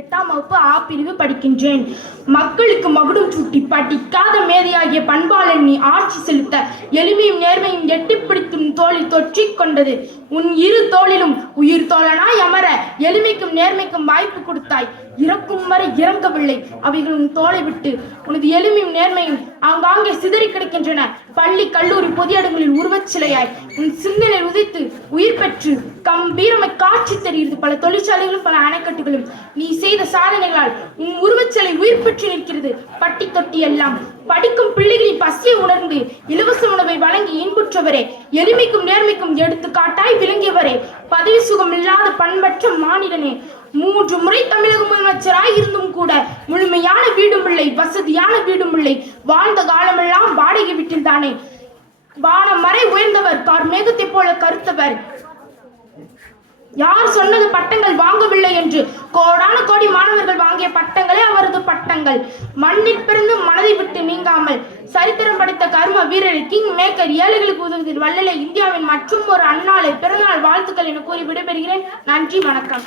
8ஆம் வகுப்பு ஆ பிரிவு படிக்கின்றேன். மக்களுக்கு மகுடம் சூட்டி படிக்காத மேதையாகிய பண்பாளன் நீ ஆட்சி செலுத்த எளிமையும் நேர்மையும் எட்டிப்பிடித்தும் தோளில் தொற்றிக் கொண்டது. உன் இரு தோளிலும் உயிர் தோழனாய் அமர எளிமைக்கும் நேர்மைக்கும் வாய்ப்பு கொடுத்தாய். இறக்கும் வரை இறங்கவில்லை அவைகள் உன் தோலை விட்டு. உனது எளிமையும் நேர்மையும் ஆங்காங்கே சிதறி கிடக்கின்றன. பள்ளி கல்லூரி பொது இடங்களில் உருவச் சிலையாய் உன் சிந்தனை உதைத்து உயிர் பெற்று கம்பீரமை காட்சி தெரிகிறது. பல தொழிற்சாலைகளும் பல அணைக்கட்டுகளும் நீ செய்த சாதனைகளால் உன் உருவச்சிலை உயிர் பெற்று நிற்கிறது. பட்டி தொட்டி எல்லாம் படிக்கும் பிள்ளைகளின் பசியை உணர்ந்து இலவச உணவை வழங்கி இன்புற்றவரே, எளிமைக்கும் நேர்மைக்கும் எடுத்துக்காட்டாய் விளங்கியவரே, பதவி சுகம் இல்லாத பண்பற்ற மானிடனே, 3 முறை தமிழக முதலமைச்சராய் இருந்தும் கூட முழுமையான வீடும் இல்லை, வசதியான வீடும் இல்லை. வாழ்ந்த காலமெல்லாம் வாடகை வீட்டில் தானே. வானம் வரை உயர்ந்தவர், கார்மேகத்தை போல கருத்தவர். யார் சொன்னது பட்டங்கள் வாங்கவில்லை என்று? கோடான கோடி மாணவர்கள் வாங்கிய பட்டங்களே அவரது பட்டங்கள். மண்ணில் பிறந்து மனதை விட்டு நீங்காமல் சரித்திரம் படைத்த கர்ம வீரர், கிங் மேக்கர், ஏழைகளுக்கு உதவுவதில் வல்லலை, இந்தியாவின் மற்றும் ஒரு அந்நாளை பிறந்தநாள் வாழ்த்துக்கள் என கூறி விடைபெறுகிறேன். நன்றி, வணக்கம்.